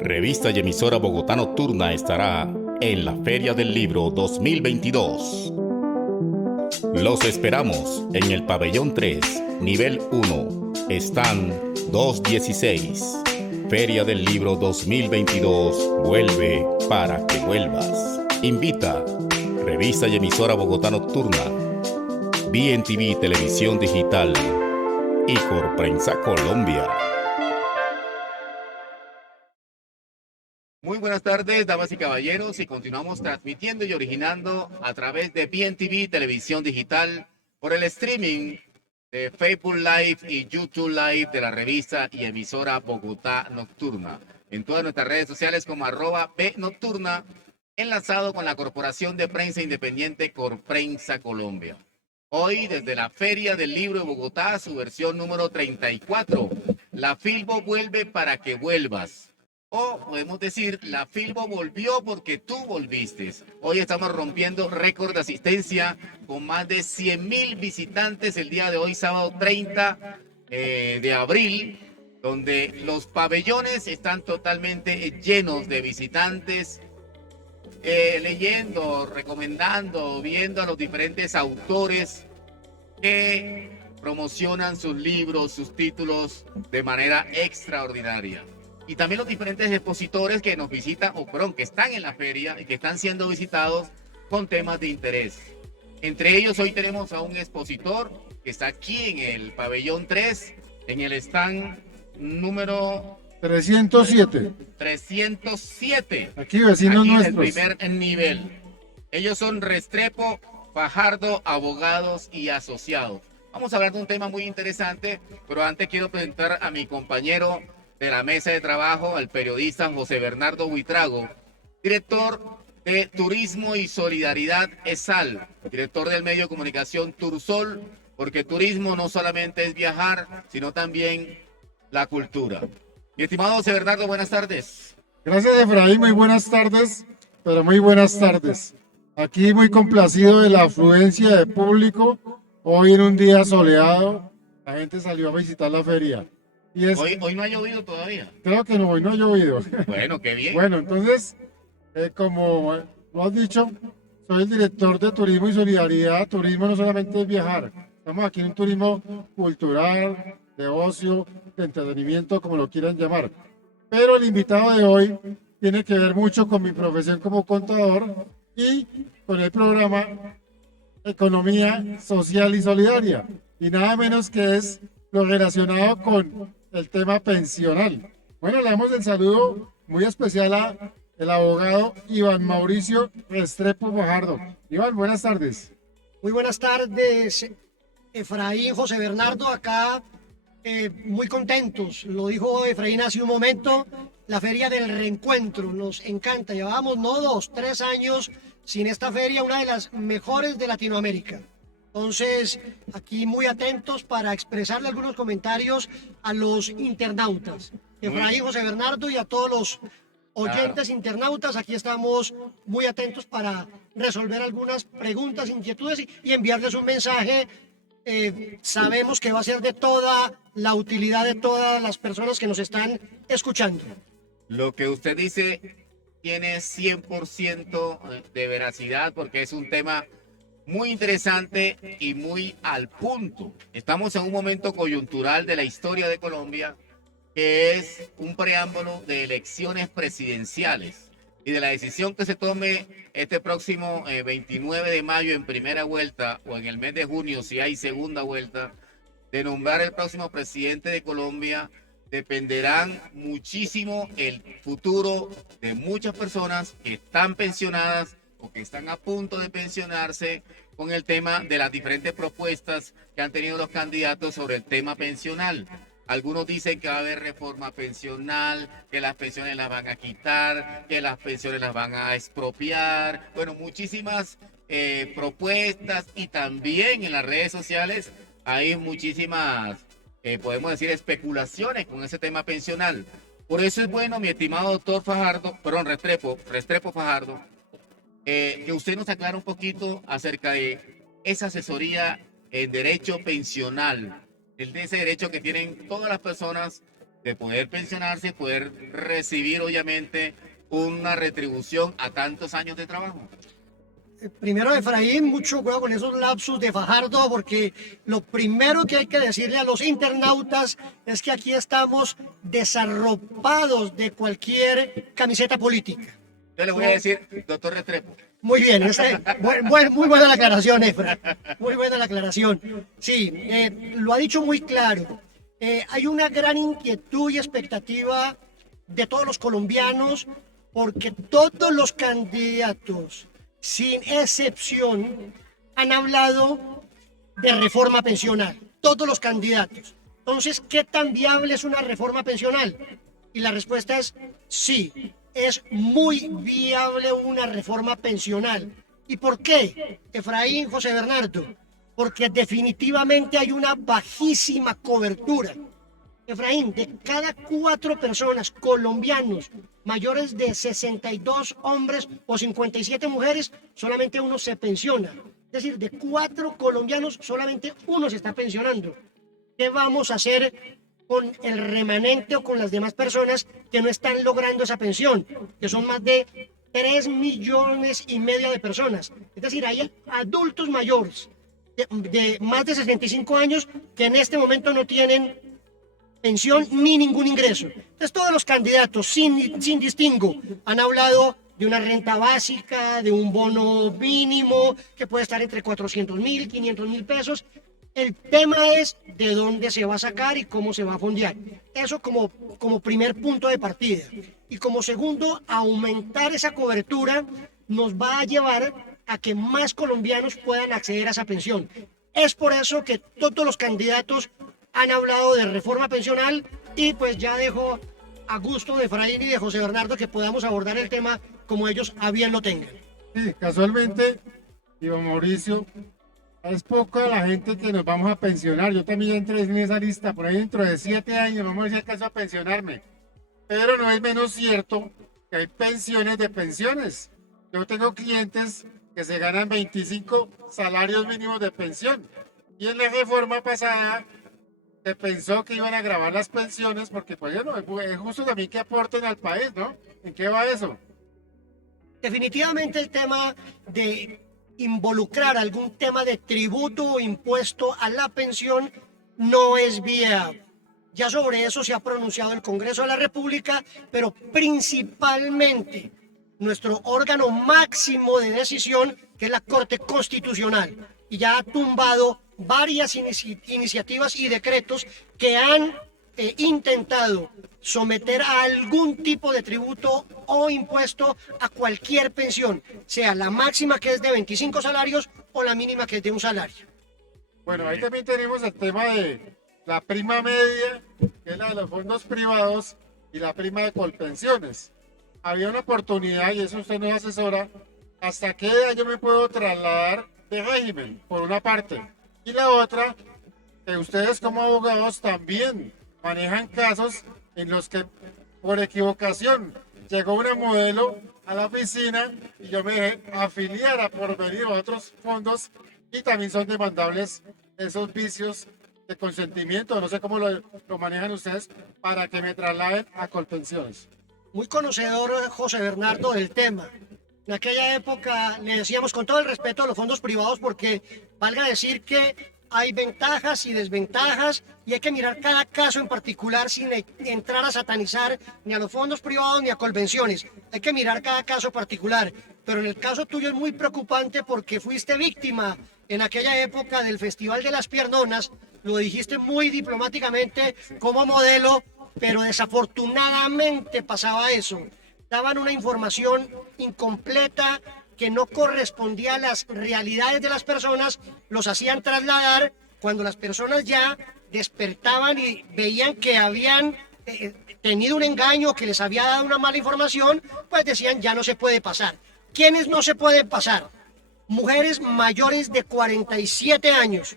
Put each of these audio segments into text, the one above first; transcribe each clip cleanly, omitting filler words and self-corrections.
Revista y emisora Bogotá Nocturna estará en la Feria del Libro 2022. Los esperamos en el Pabellón 3, Nivel 1, Stand 216. Feria del Libro 2022 vuelve para que vuelvas. Invita Revista y emisora Bogotá Nocturna, BNTV Televisión Digital y Corprensa Colombia. Muy buenas tardes, damas y caballeros, y continuamos transmitiendo y originando a través de BNTV Televisión Digital por el streaming de Facebook Live y YouTube Live de la revista y emisora Bogotá Nocturna. En todas nuestras redes sociales como @BNocturna, enlazado con la Corporación de Prensa Independiente Corprensa Colombia. Hoy, desde la Feria del Libro de Bogotá, su versión número 34, la Filbo vuelve para que vuelvas. O podemos decir, la Filbo volvió porque tú volviste. Hoy estamos rompiendo récord de asistencia con más de 100,000 visitantes el día de hoy, sábado 30 de abril, donde los pabellones están totalmente llenos de visitantes, leyendo, recomendando, viendo a los diferentes autores que promocionan sus libros, sus títulos de manera extraordinaria. Y también los diferentes expositores que nos visitan, o perdón, que están en la feria y que están siendo visitados con temas de interés. Entre ellos hoy tenemos a un expositor que está aquí en el pabellón 3, en el stand número 307. 307. Aquí vecinos aquí nuestros. En el primer nivel. Ellos son Restrepo, Fajardo, Abogados y Asociados. Vamos a hablar de un tema muy interesante, pero antes quiero presentar a mi compañero de la mesa de trabajo, al periodista José Bernardo Buitrago, director de Turismo y Solidaridad ESAL, director del medio de comunicación Tursol, porque turismo no solamente es viajar, sino también la cultura. Mi estimado José Bernardo, buenas tardes. Gracias, Efraín, muy buenas tardes, pero muy buenas tardes. Aquí muy complacido de la afluencia de público. Hoy en un día soleado, la gente salió a visitar la feria. Y hoy no ha llovido todavía. Creo que no, hoy no ha llovido. Bueno, qué bien. Bueno, entonces, como lo has dicho, soy el director de Turismo y Solidaridad. Turismo no solamente es viajar, estamos aquí en un turismo cultural, de ocio, de entretenimiento, como lo quieran llamar. Pero el invitado de hoy tiene que ver mucho con mi profesión como contador y con el programa Economía Social y Solidaria. Y nada menos que es lo relacionado con el tema pensional. Bueno, le damos el saludo muy especial a el abogado Iván Mauricio Restrepo Fajardo. Iván, buenas tardes. Muy buenas tardes, Efraín, José Bernardo, acá muy contentos. Lo dijo Efraín hace un momento, la feria del reencuentro nos encanta. Llevábamos no 2, 3 años sin esta feria, una de las mejores de Latinoamérica. Entonces, aquí muy atentos para expresarle algunos comentarios a los internautas. Efraín, José Bernardo y a todos los oyentes internautas, aquí estamos muy atentos para resolver algunas preguntas, inquietudes y enviarles un mensaje. Sabemos que va a ser de toda la utilidad de todas las personas que nos están escuchando. Lo que usted dice tiene 100% de veracidad porque es un tema muy interesante y muy al punto. Estamos en un momento coyuntural de la historia de Colombia que es un preámbulo de elecciones presidenciales y de la decisión que se tome este próximo 29 de mayo en primera vuelta o en el mes de junio si hay segunda vuelta de nombrar el próximo presidente de Colombia. Dependerán muchísimo el futuro de muchas personas que están pensionadas o que están a punto de pensionarse con el tema de las diferentes propuestas que han tenido los candidatos sobre el tema pensional. Algunos dicen que va a haber reforma pensional, que las pensiones las van a quitar, que las pensiones las van a expropiar. Bueno, muchísimas propuestas y también en las redes sociales hay muchísimas, podemos decir, especulaciones con ese tema pensional. Por eso es bueno, mi estimado doctor Fajardo, perdón, Restrepo Fajardo, que usted nos aclare un poquito acerca de esa asesoría en derecho pensional, de ese derecho que tienen todas las personas de poder pensionarse, poder recibir obviamente una retribución a tantos años de trabajo? Primero, Efraín, mucho cuidado con esos lapsus de Fajardo, porque lo primero que hay que decirle a los internautas es que aquí estamos desarropados de cualquier camiseta política. Yo le voy a decir, doctor Restrepo. Muy bien, muy buena la aclaración, Efra. Muy buena la aclaración. Sí, lo ha dicho muy claro. Hay una gran inquietud y expectativa de todos los colombianos porque todos los candidatos, sin excepción, han hablado de reforma pensional. Todos los candidatos. Entonces, ¿qué tan viable es una reforma pensional? Y la respuesta es sí. Es muy viable una reforma pensional. ¿Y por qué, Efraín, José Bernardo? Porque definitivamente hay una bajísima cobertura. Efraín, de cada 4 personas colombianos mayores de 62 hombres o 57 mujeres, solamente uno se pensiona. Es decir, de 4 colombianos, solamente uno se está pensionando. ¿Qué vamos a hacer con el remanente o con las demás personas que no están logrando esa pensión? Que son más de 3,5 millones de personas. Es decir, hay adultos mayores de más de 65 años que en este momento no tienen pensión ni ningún ingreso. Entonces todos los candidatos sin distingo han hablado de una renta básica, de un bono mínimo que puede estar entre 400.000, 500.000 pesos. El tema es de dónde se va a sacar y cómo se va a fondear. Eso como primer punto de partida. Y como segundo, aumentar esa cobertura nos va a llevar a que más colombianos puedan acceder a esa pensión. Es por eso que todos los candidatos han hablado de reforma pensional y pues ya dejo a gusto de Efraín y de José Bernardo que podamos abordar el tema como ellos a bien lo tengan. Sí, casualmente, Iván Mauricio, es poca la gente que nos vamos a pensionar. Yo también entré en esa lista, por ahí dentro de 7 años vamos a ver si alcanzo a pensionarme. Pero no es menos cierto que hay pensiones de pensiones. Yo tengo clientes que se ganan 25 salarios mínimos de pensión. Y en la reforma pasada se pensó que iban a grabar las pensiones porque, pues, bueno, es justo también que aporten al país, ¿no? ¿En qué va eso? Definitivamente el tema de involucrar algún tema de tributo o impuesto a la pensión no es viable. Ya sobre eso se ha pronunciado el Congreso de la República, pero principalmente nuestro órgano máximo de decisión, que es la Corte Constitucional, y ya ha tumbado varias iniciativas y decretos que han intentado someter a algún tipo de tributo o impuesto a cualquier pensión, sea la máxima que es de 25 salarios o la mínima que es de un salario. Bueno, ahí también tenemos el tema de la prima media, que es la de los fondos privados, y la prima de colpensiones. Había una oportunidad, y eso usted nos asesora, hasta qué edad yo me puedo trasladar de régimen, por una parte. Y la otra, que ustedes como abogados también manejan casos en los que por equivocación llegó una modelo a la oficina y yo me dejé afiliar a Porvenir a otros fondos y también son demandables esos vicios de consentimiento, no sé cómo lo manejan ustedes, para que me trasladen a Colpensiones. Muy conocedor José Bernardo del tema. En aquella época le decíamos con todo el respeto a los fondos privados porque valga decir que hay ventajas y desventajas y hay que mirar cada caso en particular sin entrar a satanizar ni a los fondos privados ni a Colpensiones. Hay que mirar cada caso particular. Pero en el caso tuyo es muy preocupante porque fuiste víctima en aquella época del Festival de las Piernonas. Lo dijiste muy diplomáticamente como modelo, pero desafortunadamente pasaba eso. Daban una información incompleta que no correspondía a las realidades de las personas, los hacían trasladar cuando las personas ya despertaban y veían que habían tenido un engaño, que les había dado una mala información, pues decían ya no se puede pasar. ¿Quiénes no se pueden pasar? Mujeres mayores de 47 años,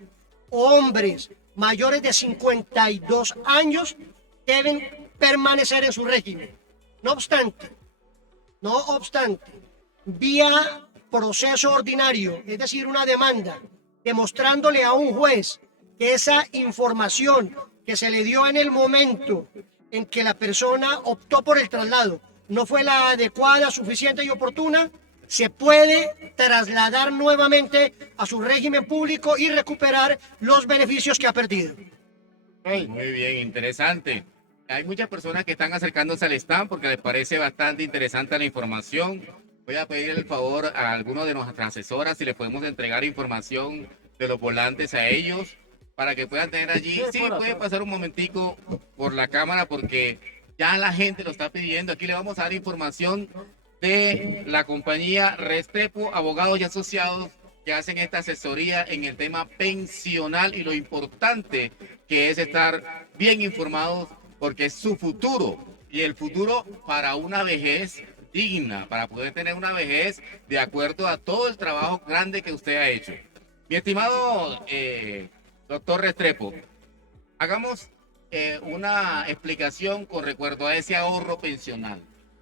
hombres mayores de 52 años deben permanecer en su régimen. No obstante, vía proceso ordinario, es decir, una demanda, demostrándole a un juez que esa información que se le dio en el momento en que la persona optó por el traslado no fue la adecuada, suficiente y oportuna, se puede trasladar nuevamente a su régimen público y recuperar los beneficios que ha perdido. Hey, Muy bien, interesante. Hay muchas personas que están acercándose al stand porque les parece bastante interesante la información. Voy a pedir el favor a alguno de nuestras asesoras si les podemos entregar información de los volantes a ellos para que puedan tener allí. Sí, pueden pasar un momentico por la cámara porque ya la gente lo está pidiendo. Aquí le vamos a dar información de la compañía Restrepo, abogados y asociados que hacen esta asesoría en el tema pensional y lo importante que es estar bien informados porque es su futuro y el futuro para una vejez digna, para poder tener una vejez de acuerdo a todo el trabajo grande que usted ha hecho. Mi estimado doctor Restrepo, hagamos una explicación con recuerdo a ese ahorro pensional.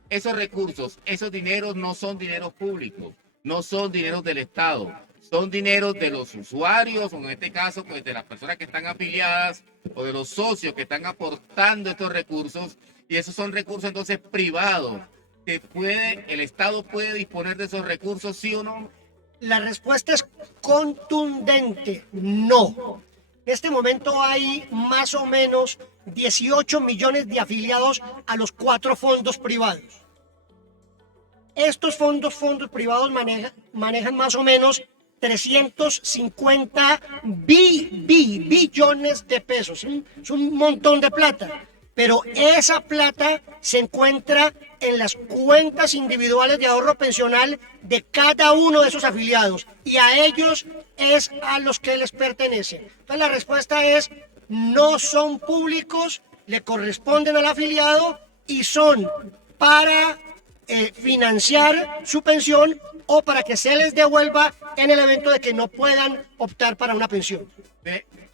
Esos recursos, esos dineros no son dineros públicos, no son dineros del Estado, son dineros de los usuarios, o en este caso, pues de las personas que están afiliadas o de los socios que están aportando estos recursos, y esos son recursos entonces privados. ¿El Estado puede disponer de esos recursos, sí o no? La respuesta es contundente, no. En este momento hay más o menos 18 millones de afiliados a los 4 fondos privados. Estos fondos privados manejan más o menos 350 billones de pesos. Es un montón de plata. Pero esa plata se encuentra en las cuentas individuales de ahorro pensional de cada uno de esos afiliados y a ellos es a los que les pertenece. Entonces la respuesta es no son públicos, le corresponden al afiliado y son para financiar su pensión o para que se les devuelva en el evento de que no puedan optar para una pensión.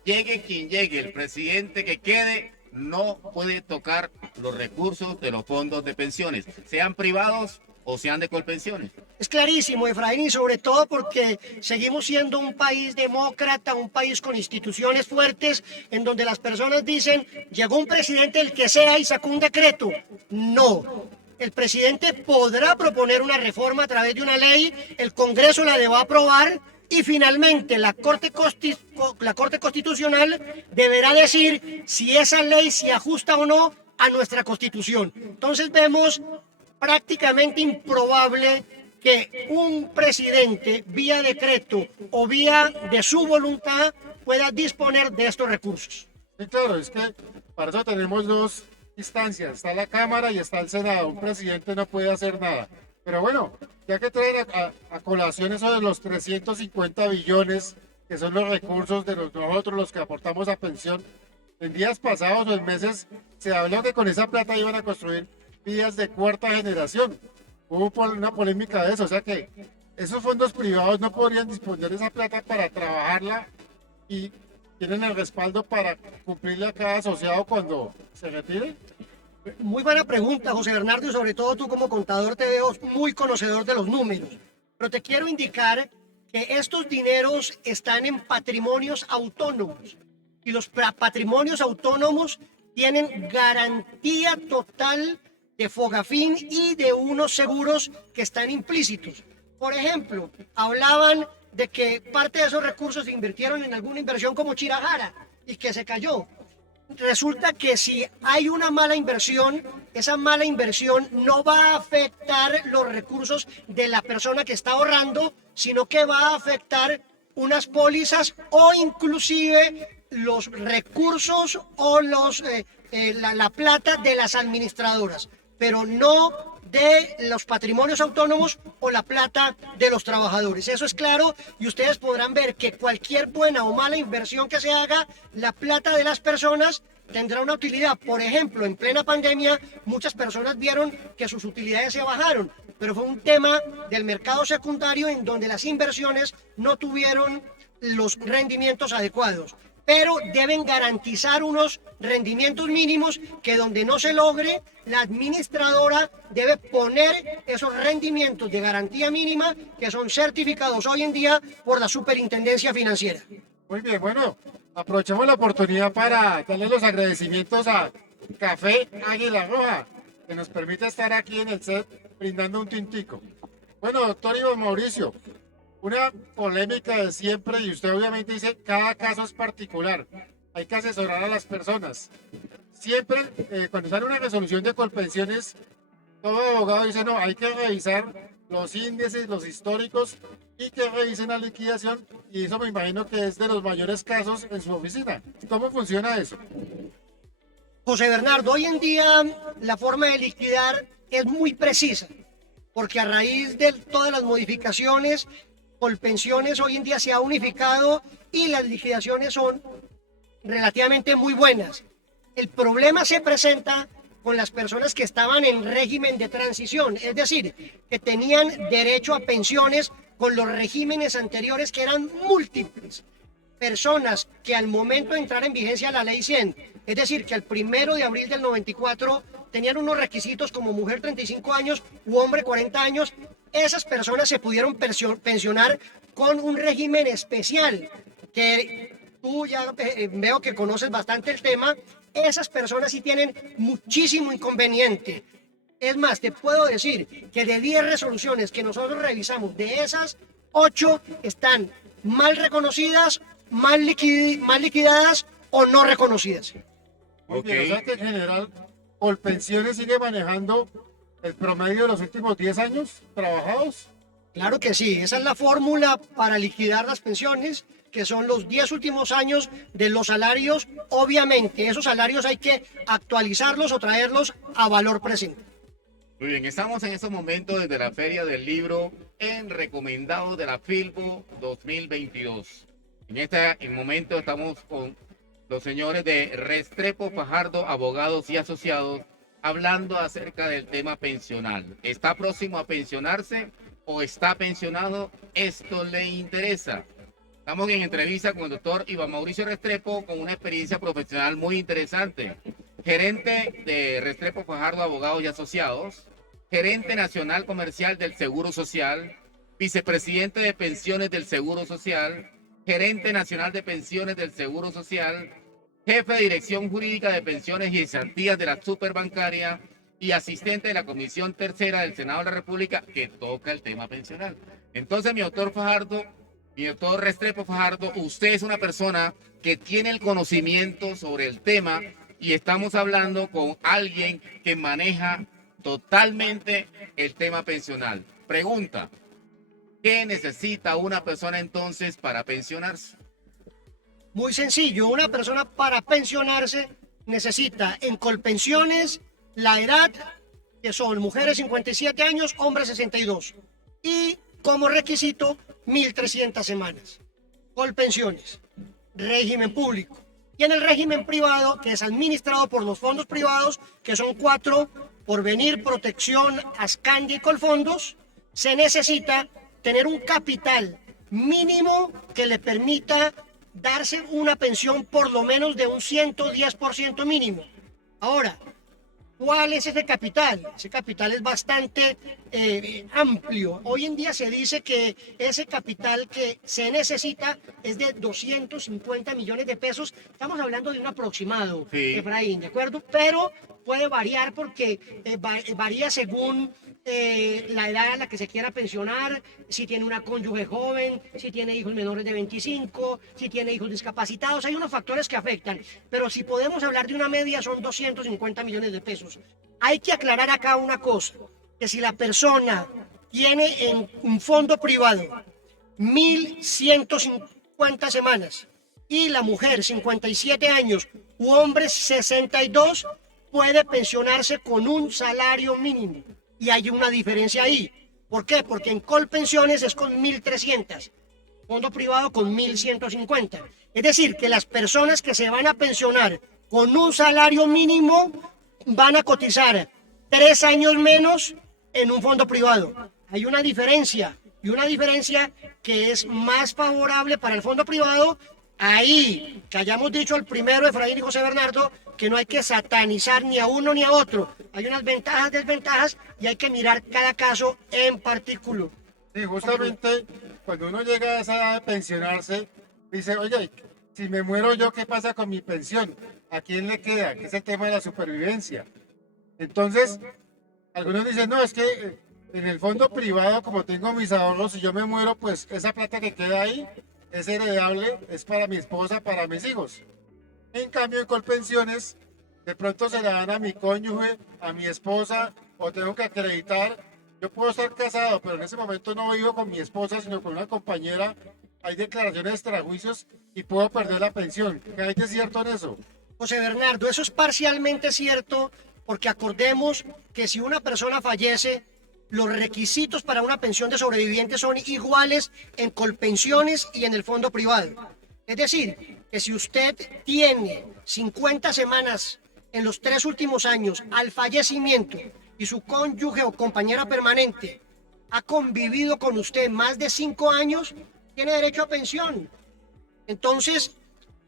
Llegue quien llegue, el presidente que quede no puede tocar los recursos de los fondos de pensiones, sean privados o sean de Colpensiones. Es clarísimo, Efraín, y sobre todo porque seguimos siendo un país demócrata, un país con instituciones fuertes, en donde las personas dicen, llegó un presidente el que sea y sacó un decreto. No. El presidente podrá proponer una reforma a través de una ley, el Congreso la deba aprobar y finalmente la Corte Constitucional deberá decir si esa ley se ajusta o no a nuestra Constitución. Entonces vemos prácticamente improbable que un presidente vía decreto o vía de su voluntad pueda disponer de estos recursos. sí, claro, es que para eso tenemos dos instancias, está la Cámara y está el Senado. Un presidente no puede hacer nada. Pero bueno, ya que traen a colación eso de los 350 billones, que son los recursos de nosotros los que aportamos a pensión, en días pasados o en meses se habló que con esa plata iban a construir vías de cuarta generación. Hubo una polémica de eso, o sea que esos fondos privados no podrían disponer de esa plata para trabajarla y tienen el respaldo para cumplirle a cada asociado cuando se retire. Muy buena pregunta, José Bernardo, y sobre todo tú como contador te veo muy conocedor de los números. Pero te quiero indicar que estos dineros están en patrimonios autónomos y los patrimonios autónomos tienen garantía total de Fogafín y de unos seguros que están implícitos. Por ejemplo, hablaban de que parte de esos recursos se invirtieron en alguna inversión como Chirajara y que se cayó. Resulta que si hay una mala inversión, esa mala inversión no va a afectar los recursos de la persona que está ahorrando, sino que va a afectar unas pólizas o inclusive los recursos o la plata de las administradoras, pero no de los patrimonios autónomos o la plata de los trabajadores. Eso es claro y ustedes podrán ver que cualquier buena o mala inversión que se haga, la plata de las personas tendrá una utilidad. Por ejemplo, en plena pandemia, muchas personas vieron que sus utilidades se bajaron, pero fue un tema del mercado secundario en donde las inversiones no tuvieron los rendimientos adecuados. Pero deben garantizar unos rendimientos mínimos que donde no se logre, la administradora debe poner esos rendimientos de garantía mínima que son certificados hoy en día por la Superintendencia Financiera. Muy bien, bueno, aprovechemos la oportunidad para darle los agradecimientos a Café Águila Roja, que nos permite estar aquí en el set brindando un tintico. Bueno, doctor Iván Mauricio, una polémica de siempre y usted obviamente dice, cada caso es particular, hay que asesorar a las personas. Siempre, cuando sale una resolución de Colpensiones, todo abogado dice, no, hay que revisar los índices, los históricos y que revisen la liquidación y eso me imagino que es de los mayores casos en su oficina. ¿Cómo funciona eso? José Bernardo, hoy en día la forma de liquidar es muy precisa, porque a raíz de todas las modificaciones, Colpensiones hoy en día se ha unificado y las liquidaciones son relativamente muy buenas. El problema se presenta con las personas que estaban en régimen de transición, es decir, que tenían derecho a pensiones con los regímenes anteriores que eran múltiples. Personas que al momento de entrar en vigencia la ley 100, es decir, que al 1 de abril del 94 tenían unos requisitos como mujer 35 años u hombre 40 años, esas personas se pudieron pensionar con un régimen especial, que tú ya veo que conoces bastante el tema. Esas personas sí tienen muchísimo inconveniente. Es más, te puedo decir que de 10 resoluciones que nosotros revisamos, de esas 8 están mal reconocidas, mal liquidadas o no reconocidas. Muy bien, o sea que en general Colpensiones sigue manejando el promedio de los últimos 10 años trabajados. Claro que sí, esa es la fórmula para liquidar las pensiones, que son los 10 últimos años de los salarios. Obviamente, esos salarios hay que actualizarlos o traerlos a valor presente. Muy bien, estamos en estos momentos desde la Feria del Libro en recomendado de la Filbo 2022. En este momento estamos con los señores de Restrepo Fajardo, abogados y asociados, hablando acerca del tema pensional. ¿Está próximo a pensionarse o está pensionado? ¿Esto le interesa? Estamos en entrevista con el doctor Iván Mauricio Restrepo, con una experiencia profesional muy interesante. Gerente de Restrepo Fajardo, abogados y asociados, gerente nacional comercial del Seguro Social, vicepresidente de pensiones del Seguro Social, gerente nacional de pensiones del Seguro Social, jefe de dirección jurídica de pensiones y cesantías de la Superbancaria y asistente de la Comisión Tercera del Senado de la República que toca el tema pensional. Entonces, mi doctor Fajardo, mi doctor Restrepo Fajardo, usted es una persona que tiene el conocimiento sobre el tema y estamos hablando con alguien que maneja totalmente el tema pensional. Pregunta, ¿qué necesita una persona entonces para pensionarse? Muy sencillo, una persona para pensionarse necesita en Colpensiones la edad, que son mujeres 57 años, hombres 62. Y como requisito, 1.300 semanas. Colpensiones, régimen público. Y en el régimen privado, que es administrado por los fondos privados, que son 4, Porvenir, Protección, Ascandia y Colfondos, se necesita tener un capital mínimo que le permita darse una pensión por lo menos de un 110% mínimo. Ahora, ¿cuál es ese capital? Ese capital es bastante amplio. Hoy en día se dice que ese capital que se necesita es de 250 millones de pesos. Estamos hablando de un aproximado, Sí. Efraín, ¿de acuerdo? Pero puede variar porque varía según la edad a la que se quiera pensionar, si tiene una cónyuge joven, si tiene hijos menores de 25, si tiene hijos discapacitados. Hay unos factores que afectan, pero si podemos hablar de una media son 250 millones de pesos. Hay que aclarar acá una cosa, que si la persona tiene en un fondo privado 1.150 semanas y la mujer 57 años u hombre 62, puede pensionarse con un salario mínimo. Y hay una diferencia ahí. ¿Por qué? Porque en Colpensiones es con 1.300, fondo privado con 1.150. Es decir, que las personas que se van a pensionar con un salario mínimo van a cotizar 3 años menos en un fondo privado. Hay una diferencia, y una diferencia que es más favorable para el fondo privado. Ahí, que hayamos dicho el primero, Efraín y José Bernardo, que no hay que satanizar ni a uno ni a otro. Hay unas ventajas, desventajas, y hay que mirar cada caso en particular. Sí, justamente cuando uno llega a esa edad de pensionarse, dice, oye, si me muero yo, ¿qué pasa con mi pensión? ¿a quién le queda? Que es el tema de la supervivencia. Entonces, algunos dicen, no, es que en el fondo privado, como tengo mis ahorros, si yo me muero, pues esa plata que queda ahí es heredable, es para mi esposa, para mis hijos. En cambio, en Colpensiones, de pronto se la dan a mi cónyuge, a mi esposa, o tengo que acreditar. Yo puedo estar casado, pero en ese momento no vivo con mi esposa, sino con una compañera. Hay declaraciones extrajuicios y puedo perder la pensión. ¿Qué hay de cierto en eso? José Bernardo, eso es parcialmente cierto, porque acordemos que si una persona fallece, los requisitos para una pensión de sobreviviente son iguales en Colpensiones y en el fondo privado. Es decir, que si usted tiene 50 semanas en los 3 últimos años al fallecimiento y su cónyuge o compañera permanente ha convivido con usted más de 5 años, tiene derecho a pensión. Entonces,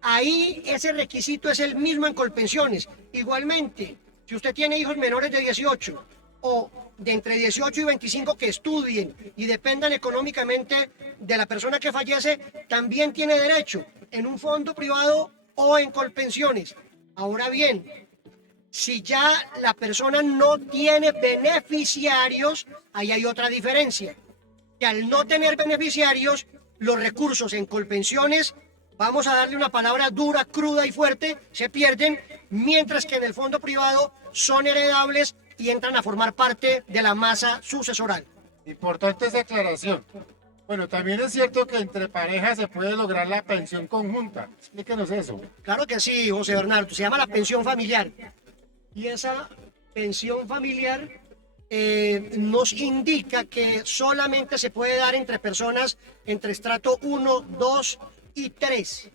ahí ese requisito es el mismo en Colpensiones. Igualmente, si usted tiene hijos menores de 18 o de entre 18 y 25 que estudien y dependan económicamente de la persona que fallece, también tiene derecho en un fondo privado o en Colpensiones. Ahora bien, si ya la persona no tiene beneficiarios, ahí hay otra diferencia. Que al no tener beneficiarios, los recursos en Colpensiones, vamos a darle una palabra dura, cruda y fuerte, se pierden, mientras que en el fondo privado son heredables y entran a formar parte de la masa sucesoral. Importante esa aclaración. Bueno, también es cierto que entre parejas se puede lograr la pensión conjunta. Explíquenos eso. Claro que sí, José Bernardo, se llama la pensión familiar. Y esa pensión familiar nos indica que solamente se puede dar entre personas entre estrato 1, 2 y 3.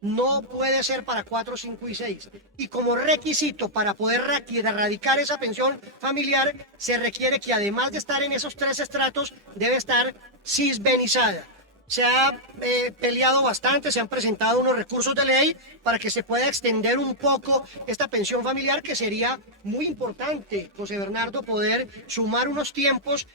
No puede ser para 4, 5 y 6. Y como requisito para poder erradicar esa pensión familiar, se requiere que además de estar en esos 3 estratos, debe estar cisbenizada. Se ha peleado bastante, se han presentado unos recursos de ley para que se pueda extender un poco esta pensión familiar, que sería muy importante, José Bernardo, poder sumar unos tiempos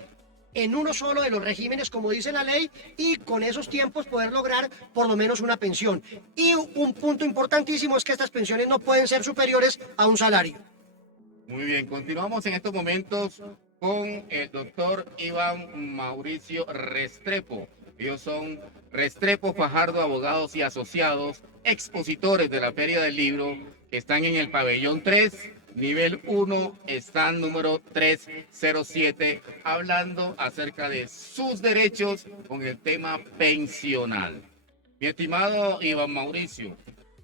en uno solo de los regímenes, como dice la ley, y con esos tiempos poder lograr por lo menos una pensión. Y un punto importantísimo es que estas pensiones no pueden ser superiores a un salario. Muy bien, continuamos en estos momentos con el doctor Iván Mauricio Restrepo. Ellos son Restrepo Fajardo Abogados y Asociados, expositores de la Feria del Libro, que están en el pabellón 3, nivel 1, stand número 307, hablando acerca de sus derechos con el tema pensional. Mi estimado Iván Mauricio,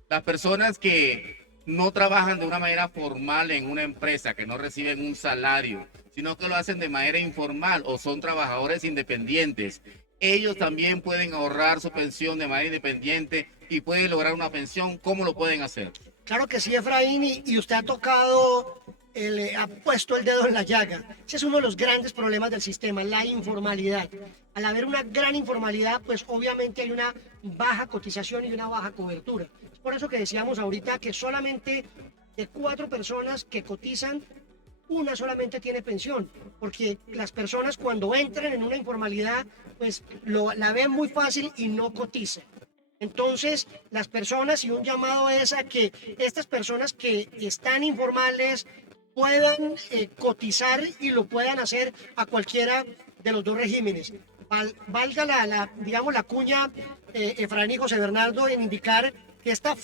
las personas que no trabajan de una manera formal en una empresa, que no reciben un salario, sino que lo hacen de manera informal o son trabajadores independientes, ellos también pueden ahorrar su pensión de manera independiente y pueden lograr una pensión. ¿Cómo lo pueden hacer? Claro que sí, Efraín, y usted ha tocado, ha puesto el dedo en la llaga. Ese es uno de los grandes problemas del sistema, la informalidad. Al haber una gran informalidad, pues obviamente hay una baja cotización y una baja cobertura. Es por eso que decíamos ahorita que solamente de 4 personas que cotizan, una solamente tiene pensión, porque las personas cuando entran en una informalidad, pues la ven muy fácil y no cotizan. Entonces, las personas, y un llamado es a que estas personas que están informales puedan cotizar y lo puedan hacer a cualquiera de los dos regímenes. Valga digamos, la cuña, Efraín y José Bernardo, en indicar que esta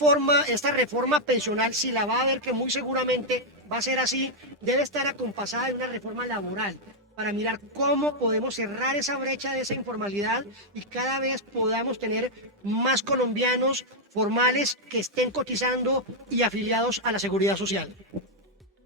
reforma pensional, si la va a ver, que muy seguramente va a ser así, debe estar acompasada de una reforma laboral, para mirar cómo podemos cerrar esa brecha de esa informalidad y cada vez podamos tener más colombianos formales que estén cotizando y afiliados a la seguridad social.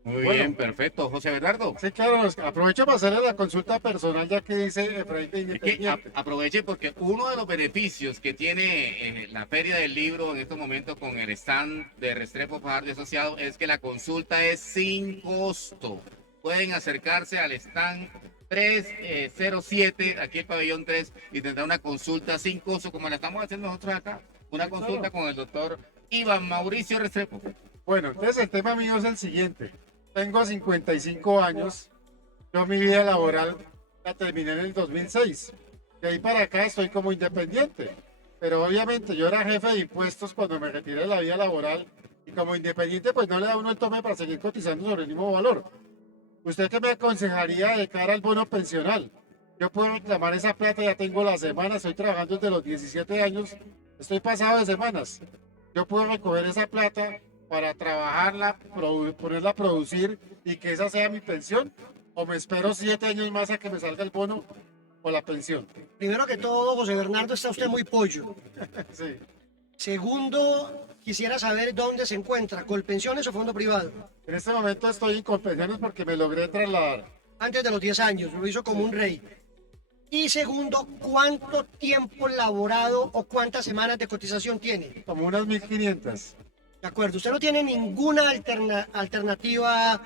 Muy bien, perfecto. José Bernardo. Sí, claro, aprovecho para hacerle la consulta personal, ya que dice Efraín de Es que Independiente. aproveche porque uno de los beneficios que tiene la Feria del Libro en estos momentos con el stand de Restrepo Fajardo y Asociados es que la consulta es sin costo. Pueden acercarse al stand 307, aquí el pabellón 3, y tendrá una consulta sin costo, como la estamos haciendo nosotros acá. Una consulta con el doctor Iván Mauricio Restrepo. Bueno, entonces el tema mío es el siguiente. Tengo 55 años. Yo mi vida laboral la terminé en el 2006. De ahí para acá estoy como independiente. Pero obviamente yo era jefe de impuestos cuando me retiré de la vida laboral Y como independiente, pues no le da uno el tope para seguir cotizando sobre el mismo valor. ¿Usted qué me aconsejaría de cara al bono pensional? Yo puedo reclamar esa plata, ya tengo la semana, estoy trabajando desde los 17 años, estoy pasado de semanas. Yo puedo recoger esa plata para trabajarla, ponerla a producir y que esa sea mi pensión, o me espero 7 años más a que me salga el bono o la pensión. Primero que todo, José Bernardo, está usted muy pollo. Sí. Segundo, quisiera saber dónde se encuentra, ¿Colpensiones o fondo privado? En este momento estoy en Colpensiones porque me logré trasladar. Antes de los 10 años, lo hizo como un rey. Y segundo, ¿cuánto tiempo laborado o cuántas semanas de cotización tiene? Como unas 1500. De acuerdo, usted no tiene ninguna alternativa,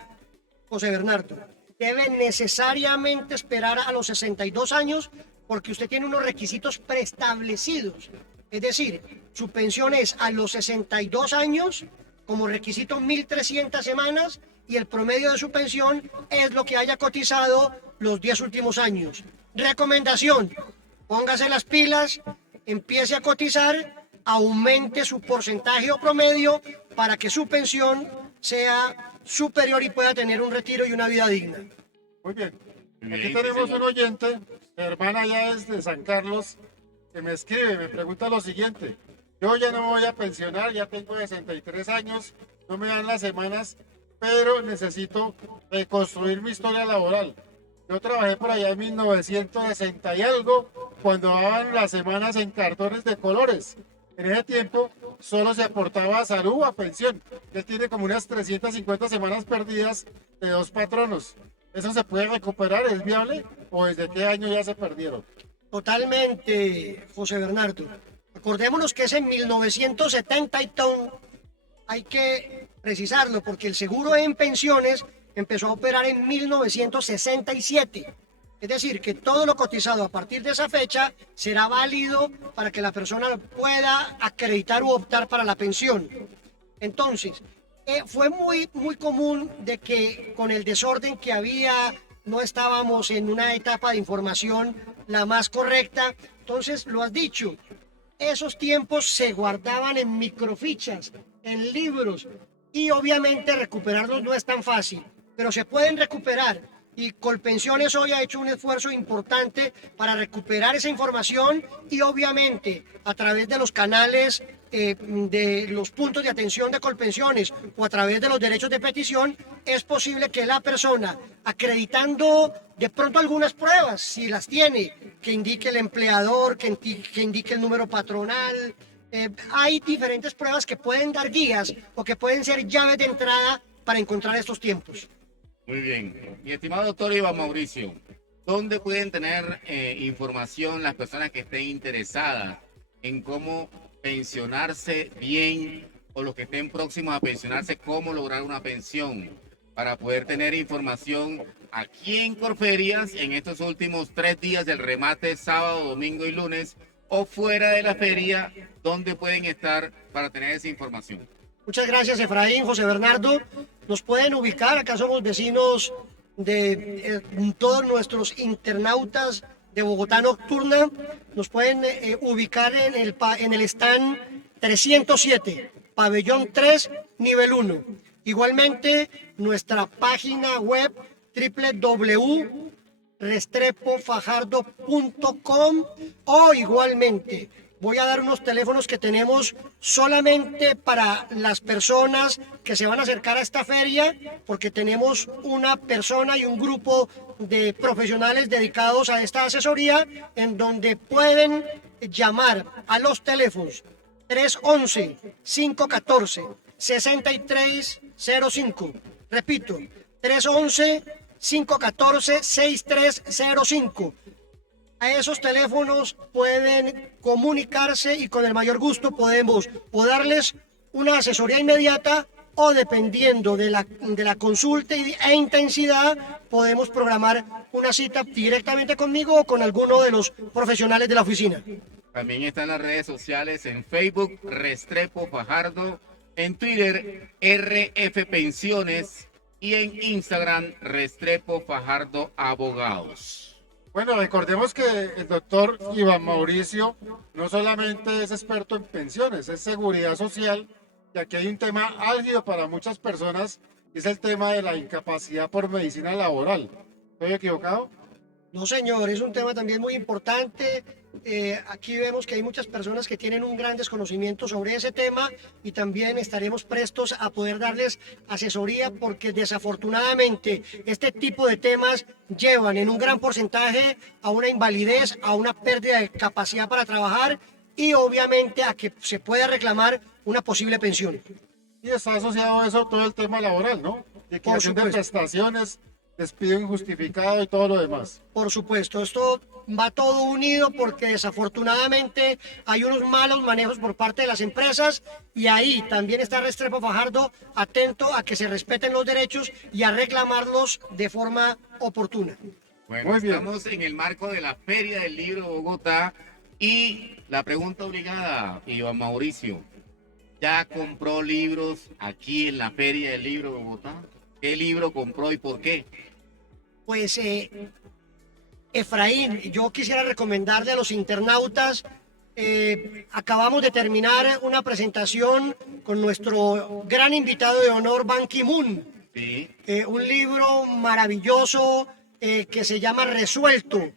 José Bernardo. Debe necesariamente esperar a los 62 años porque usted tiene unos requisitos preestablecidos. Es decir, su pensión es a los 62 años, como requisito 1.300 semanas, y el promedio de su pensión es lo que haya cotizado los 10 últimos años. Recomendación, póngase las pilas, empiece a cotizar, aumente su porcentaje o promedio para que su pensión sea superior y pueda tener un retiro y una vida digna. Muy bien. Bien, Aquí sí, tenemos señor. un oyente, mi hermana ya desde San Carlos, que me escribe, me pregunta lo siguiente. Yo ya no me voy a pensionar, ya tengo 63 años, no me dan las semanas, pero necesito reconstruir mi historia laboral. Yo trabajé por allá en 1960 y algo, cuando daban las semanas en cartones de colores. En ese tiempo solo se aportaba a salud o a pensión. Él tiene como unas 350 semanas perdidas de 2 patronos. ¿Eso se puede recuperar? ¿Es viable? ¿O desde qué año ya se perdieron? Totalmente, José Bernardo. Acordémonos que es en 1970 y hay que precisarlo porque el seguro en pensiones empezó a operar en 1967. Es decir, que todo lo cotizado a partir de esa fecha será válido para que la persona pueda acreditar u optar para la pensión. Entonces, fue muy común de que con el desorden que había no estábamos en una etapa de información la más correcta. Entonces, lo has dicho, esos tiempos se guardaban en microfichas, en libros, y obviamente recuperarlos no es tan fácil, pero se pueden recuperar. Y Colpensiones hoy ha hecho un esfuerzo importante para recuperar esa información y obviamente a través de los canales de los puntos de atención de Colpensiones o a través de los derechos de petición es posible que la persona, acreditando de pronto algunas pruebas, si las tiene, que indique el empleador, que indique el número patronal, hay diferentes pruebas que pueden dar guías o que pueden ser llaves de entrada para encontrar estos tiempos. Muy bien. Mi estimado doctor Iván Mauricio, ¿dónde pueden tener información las personas que estén interesadas en cómo pensionarse bien o los que estén próximos a pensionarse, cómo lograr una pensión? Para poder tener información aquí en Corferias en estos últimos 3 días del remate, sábado, domingo y lunes, o fuera de la feria, ¿dónde pueden estar para tener esa información? Muchas gracias, Efraín, José Bernardo. Nos pueden ubicar, acá somos vecinos de todos nuestros internautas de Bogotá Nocturna. Nos pueden ubicar en el stand 307, pabellón 3, nivel 1. Igualmente, nuestra página web www.restrepofajardo.com o igualmente voy a dar unos teléfonos que tenemos solamente para las personas que se van a acercar a esta feria, porque tenemos una persona y un grupo de profesionales dedicados a esta asesoría, en donde pueden llamar a los teléfonos 311-514-6305. Repito, 311-514-6305. A esos teléfonos pueden comunicarse y con el mayor gusto podemos o darles una asesoría inmediata o dependiendo de la consulta e intensidad podemos programar una cita directamente conmigo o con alguno de los profesionales de la oficina. También están las redes sociales en Facebook, Restrepo Fajardo, en Twitter, RF Pensiones y en Instagram, Restrepo Fajardo Abogados. Bueno, recordemos que el doctor Iván Mauricio no solamente es experto en pensiones, es seguridad social y que aquí hay un tema álgido para muchas personas, y es el tema de la incapacidad por medicina laboral. ¿Estoy equivocado? No, señor, es un tema también muy importante. Aquí vemos que hay muchas personas que tienen un gran desconocimiento sobre ese tema y también estaremos prestos a poder darles asesoría porque desafortunadamente este tipo de temas llevan en un gran porcentaje a una invalidez, a una pérdida de capacidad para trabajar y obviamente a que se pueda reclamar una posible pensión. Y está asociado a eso todo el tema laboral, ¿no? Liquidación de supuesto. prestaciones, despido injustificado y todo lo demás. Por supuesto, esto va todo unido porque desafortunadamente hay unos malos manejos por parte de las empresas y ahí también está Restrepo Fajardo atento a que se respeten los derechos y a reclamarlos de forma oportuna. Bueno, Muy bien. estamos en el marco de la Feria del Libro de Bogotá y la pregunta obligada, Iván Mauricio, ¿ya compró libros aquí en la Feria del Libro de Bogotá? ¿Qué libro compró y por qué? Pues Efraín, yo quisiera recomendarle a los internautas, acabamos de terminar una presentación con nuestro gran invitado de honor, Ban Ki-moon. Sí. Un libro maravilloso que se llama Resuelto,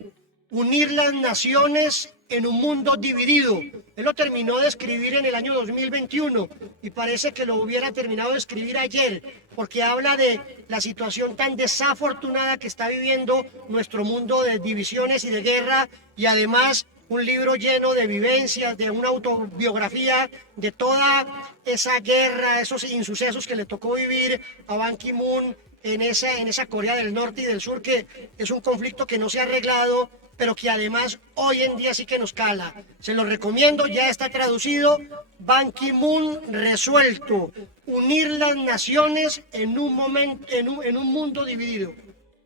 unir las naciones en un mundo dividido. Él lo terminó de escribir en el año 2021 y parece que lo hubiera terminado de escribir ayer, porque habla de la situación tan desafortunada que está viviendo nuestro mundo de divisiones y de guerra, y además un libro lleno de vivencias, de una autobiografía de toda esa guerra, esos insucesos que le tocó vivir a Ban Ki-moon en esa Corea del Norte y del Sur, que es un conflicto que no se ha arreglado, pero que además hoy en día sí que nos cala. Se lo recomiendo, ya está traducido. Ban Ki-moon Resuelto, unir las naciones en un mundo dividido.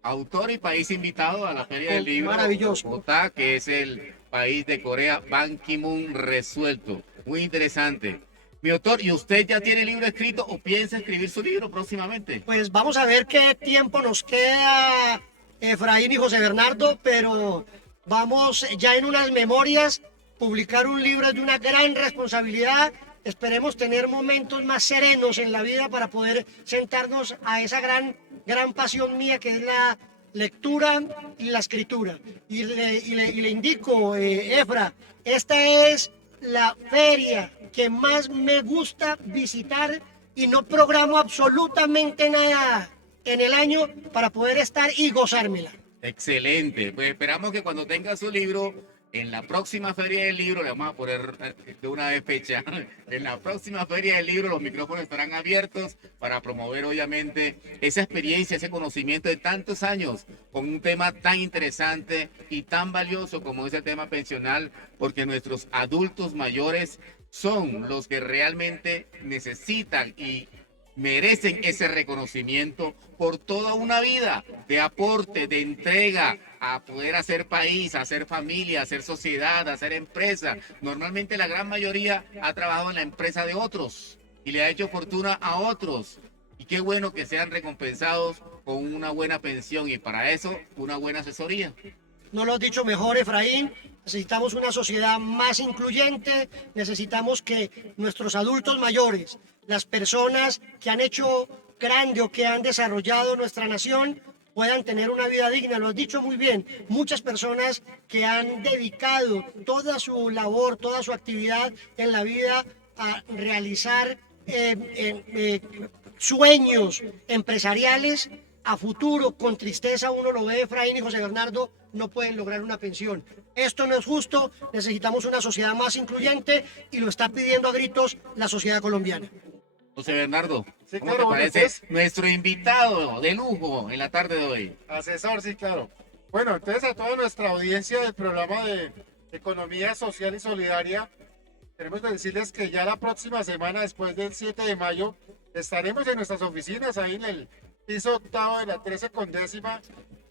Autor y país invitado a la Feria del Libro Maravilloso. Bogotá, que es el país de Corea, Ban Ki-moon Resuelto. Muy interesante. Mi doctor, ¿y usted ya tiene el libro escrito o piensa escribir su libro próximamente? Pues vamos a ver qué tiempo nos queda, Efraín y José Bernardo, pero vamos ya en unas memorias. Publicar un libro es de una gran responsabilidad. Esperemos tener momentos más serenos en la vida para poder sentarnos a esa gran pasión mía que es la lectura y la escritura. Y le indico, Efra, esta es la feria que más me gusta visitar y no programo absolutamente nada en el año para poder estar y gozármela. Excelente. Pues esperamos que cuando tenga su libro, en la próxima Feria del Libro, le vamos a poner de una vez fecha, en la próxima Feria del Libro los micrófonos estarán abiertos para promover obviamente esa experiencia, ese conocimiento de tantos años con un tema tan interesante y tan valioso como es el tema pensional, porque nuestros adultos mayores son los que realmente necesitan y merecen ese reconocimiento por toda una vida de aporte, de entrega a poder hacer país, hacer familia, hacer sociedad, hacer empresa. Normalmente la gran mayoría ha trabajado en la empresa de otros y le ha hecho fortuna a otros. Y qué bueno que sean recompensados con una buena pensión y para eso una buena asesoría. No lo has dicho mejor, Efraín. Necesitamos una sociedad más incluyente. Necesitamos que nuestros adultos mayores, las personas que han hecho grande o que han desarrollado nuestra nación, puedan tener una vida digna. Lo has dicho muy bien. Muchas personas que han dedicado toda su labor, toda su actividad en la vida a realizar sueños empresariales, a futuro, con tristeza uno lo ve, Efraín y José Bernardo, no pueden lograr una pensión. Esto no es justo, necesitamos una sociedad más incluyente y lo está pidiendo a gritos la sociedad colombiana. José Bernardo, Sí, ¿cómo claro, te bueno, parece entonces- nuestro invitado de lujo en la tarde de hoy? Asesor, sí, claro. Bueno, entonces a toda nuestra audiencia del programa de Economía Social y Solidaria, queremos decirles que ya la próxima semana, después del 7 de mayo, estaremos en nuestras oficinas, ahí en el piso octavo de la 13 con décima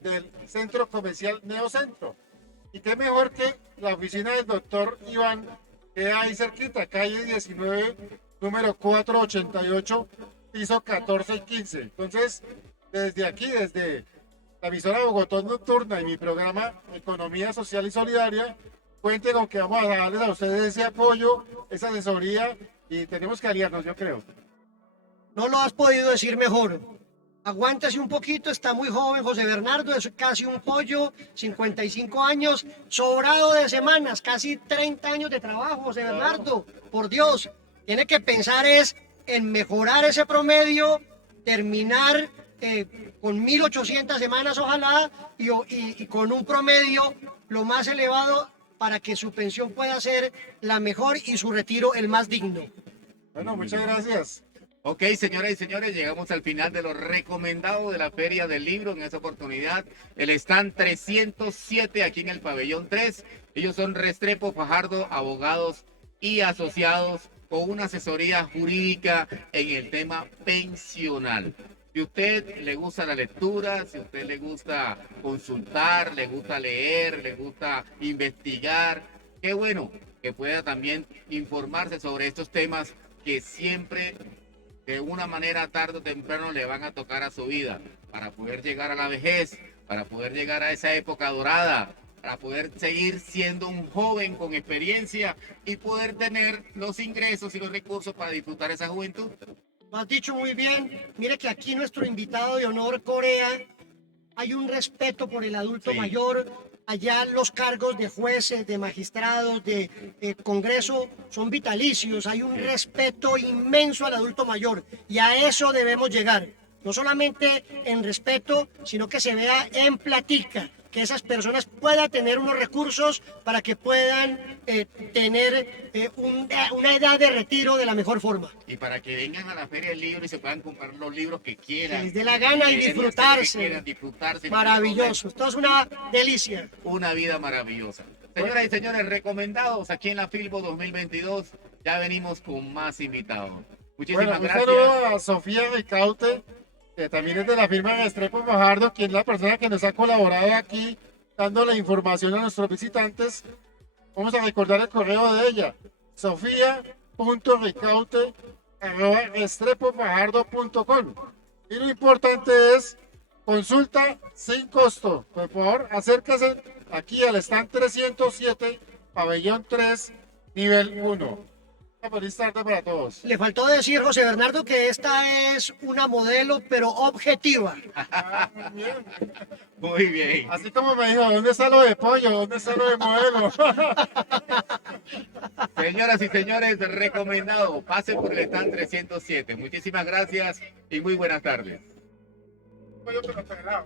del Centro Comercial Neocentro. Y qué mejor que la oficina del doctor Iván, que ahí cerquita, calle 19, número 488, piso 14 y 15. Entonces, desde aquí, desde la emisora Bogotá Nocturna y mi programa Economía Social y Solidaria, cuente con que vamos a darles a ustedes ese apoyo, esa asesoría y tenemos que aliarnos, yo creo. No lo has podido decir mejor. Aguántese un poquito, está muy joven José Bernardo, es casi un pollo, 55 años, sobrado de semanas, casi 30 años de trabajo, José Bernardo. Por Dios, tiene que pensar es en mejorar ese promedio, terminar con 1.800 semanas ojalá y con un promedio lo más elevado para que su pensión pueda ser la mejor y su retiro el más digno. Bueno, muchas gracias. Ok, señoras y señores, llegamos al final de los recomendados de la Feria del Libro. En esta oportunidad, el stand 307 aquí en el pabellón 3. Ellos son Restrepo Fajardo, abogados y asociados con una asesoría jurídica en el tema pensional. Si a usted le gusta la lectura, si a usted le gusta consultar, le gusta leer, le gusta investigar, qué bueno que pueda también informarse sobre estos temas que siempre de una manera tarde o temprano le van a tocar a su vida para poder llegar a la vejez, para poder llegar a esa época dorada, para poder seguir siendo un joven con experiencia y poder tener los ingresos y los recursos para disfrutar esa juventud. Lo has dicho muy bien. Mire que aquí nuestro invitado de honor, Corea, hay un respeto por el adulto Sí. mayor. Allá los cargos de jueces, de magistrados, de Congreso son vitalicios. Hay un respeto inmenso al adulto mayor y a eso debemos llegar. No solamente en respeto, sino que se vea en platica, que esas personas puedan tener unos recursos para que puedan tener una edad de retiro de la mejor forma. Y para que vengan a la Feria del Libro y se puedan comprar los libros que quieran. Que les dé la gana y que disfrutarse. quieran disfrutarse. Maravilloso. Esto es una delicia. Una vida maravillosa. Señoras y señores, recomendados aquí en la Filbo 2022. Ya venimos con más invitados. Muchísimas Bueno, un gracias. saludo a Sofía Ricaute, que también es de la firma Restrepo Fajardo, quien es la persona que nos ha colaborado aquí dando la información a nuestros visitantes. Vamos a recordar el correo de ella, sofia.ricaute@restrepofajardo.com. Y lo importante es consulta sin costo. Por favor, acérquense aquí al stand 307, pabellón 3, nivel 1. Una feliz tarde para todos. Le faltó decir, José Bernardo, que esta es una modelo, pero objetiva. Muy bien. Muy bien. Así como me dijo, ¿dónde está lo de pollo? ¿Dónde está lo de modelo? Señoras y señores, recomendado. Pasen por el stand 307. Muchísimas gracias y muy buenas tardes. Pollo pero pelado.